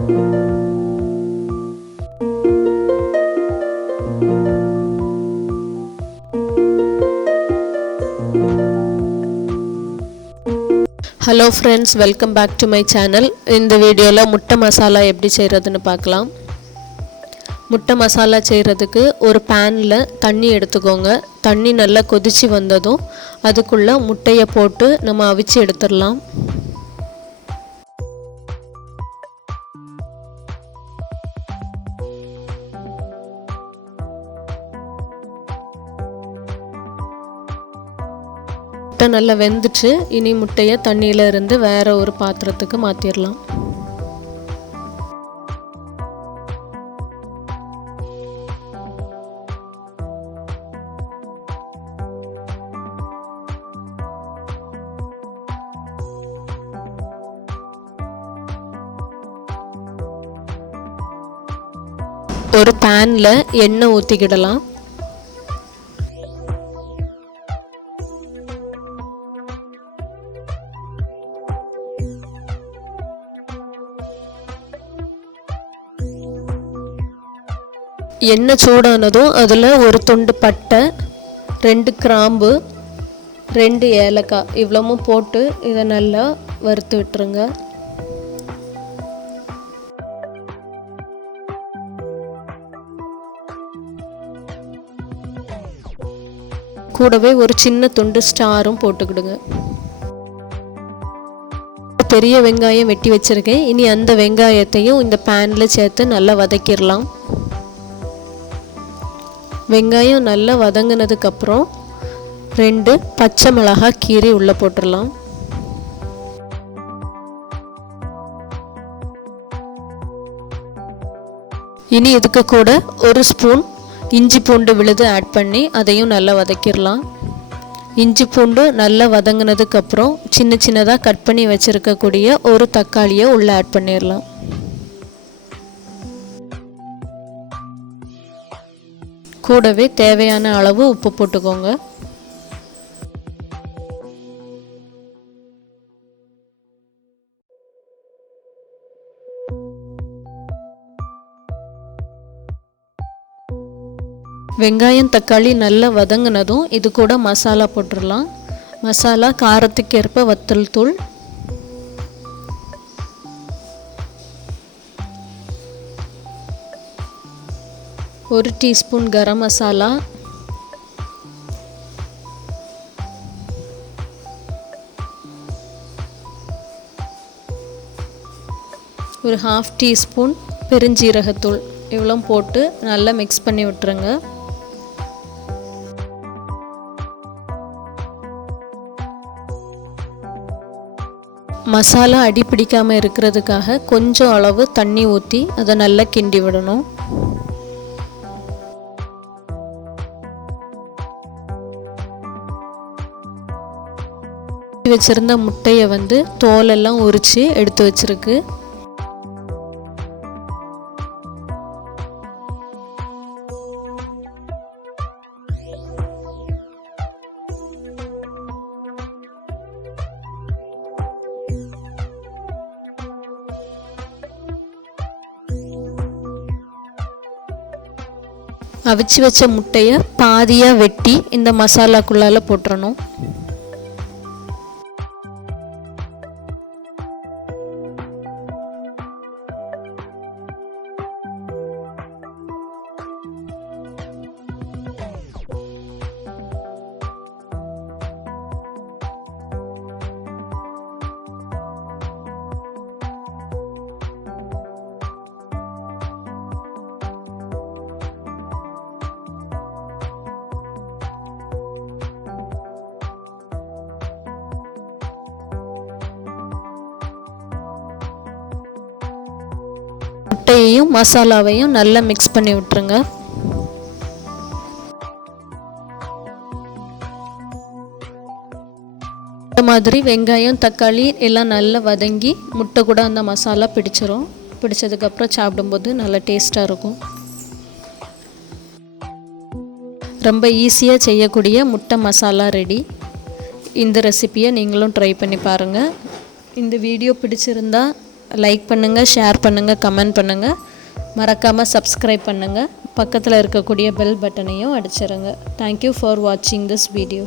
Hello friends, welcome back to my channel. இந்த வீடியோல முட்டை மசாலா எப்படி செய்யறதுன்னு பார்க்கலாம். முட்டை மசாலா செய்யறதுக்கு ஒரு panல தண்ணி எடுத்துக்கோங்க. தண்ணி நல்லா கொதிச்சு வந்ததும் அதுக்குள்ள முட்டையை போட்டு நம்ம அவிச்சு எடுத்துறலாம். முட்டை நல்லா வெந்துச்சு. இனி முட்டையை தண்ணியில இருந்து வேற ஒரு பாத்திரத்துக்கு மாத்திரலாம். ஒரு panல எண்ணெய் ஊத்திக்கிடலாம். எண்ணெய் சூடானதும் அதில் ஒரு துண்டு பட்டை, 2 கிராம்பு, 2 ஏலக்காய் இவ்வளவும் போட்டு இதை நல்லா வறுத்து விட்டுருங்க. கூடவே ஒரு சின்ன துண்டு ஸ்டாரும் போட்டுக்கிடுங்க. பெரிய வெங்காயம் வெட்டி வச்சிருக்கேன். இனி அந்த வெங்காயத்தையும் இந்த பேனில் சேர்த்து நல்லா வதக்கிடலாம். வெங்காயம் நல்லா வதங்கினதுக்கப்புறம் 2 பச்சை மிளகாய் கீரி உள்ளே போட்டுடலாம். இனி இதுக்கு கூட ஒரு ஸ்பூன் இஞ்சி பூண்டு விழுது ஆட் பண்ணி அதையும் நல்லா வதக்கிடலாம். இஞ்சி பூண்டு நல்லா வதங்கினதுக்கப்புறம் சின்ன சின்னதாக கட் பண்ணி வச்சுருக்கக்கூடிய ஒரு தக்காளியை உள்ளே ஆட் பண்ணிடலாம். கூடவே தேவையான அளவு உப்பு போட்டுக்கோங்க. வெங்காயம் தக்காளி நல்லா வதங்கினதும் இது கூட மசாலா போட்டுடலாம். மசாலா காரத்துக்கு ஏற்ப வத்தல் தூள், ஒரு டீஸ்பூன் கரம் மசாலா, ஒரு 1/2 டீஸ்பூன் பெருஞ்சீரகத்தூள் இவ்வளோ போட்டு நல்லா மிக்ஸ் பண்ணி விட்டுருங்க. மசாலா அடி பிடிக்காமல் இருக்கிறதுக்காக கொஞ்சம் அளவு தண்ணி ஊற்றி அதை நல்லா கிண்டி விடணும். வச்சிருந்த முட்டையை தோலெல்லாம் உரித்து எடுத்து வச்சிருக்கு. அவிச்சு வச்ச முட்டையை பாதியாக வெட்டி இந்த மசாலாக்குள்ளால போட்டுறணும். முட்டையையும் மசாலாவையும் நல்லா மிக்ஸ் பண்ணி விட்டுருங்க. இந்த மாதிரி வெங்காயம் தக்காளி எல்லாம் நல்லா வதங்கி முட்டை கூட அந்த மசாலா பிடிச்சிரும். பிடிச்சதுக்கப்புறம் சாப்பிடும்போது நல்லா டேஸ்ட்டாக இருக்கும். ரொம்ப ஈஸியாக செய்யக்கூடிய முட்டை மசாலா ரெடி. இந்த ரெசிபியை நீங்களும் ட்ரை பண்ணி பாருங்கள். இந்த வீடியோ பிடிச்சிருந்தா லைக் பண்ணுங்கள், ஷேர் பண்ணுங்கள், கமெண்ட் பண்ணுங்கள். மறக்காமல் சப்ஸ்கிரைப் பண்ணுங்கள். பக்கத்தில் இருக்கக்கூடிய பெல் பட்டனையும் அடிச்சிருங்க. தேங்க்யூ ஃபார் வாட்சிங் திஸ் வீடியோ.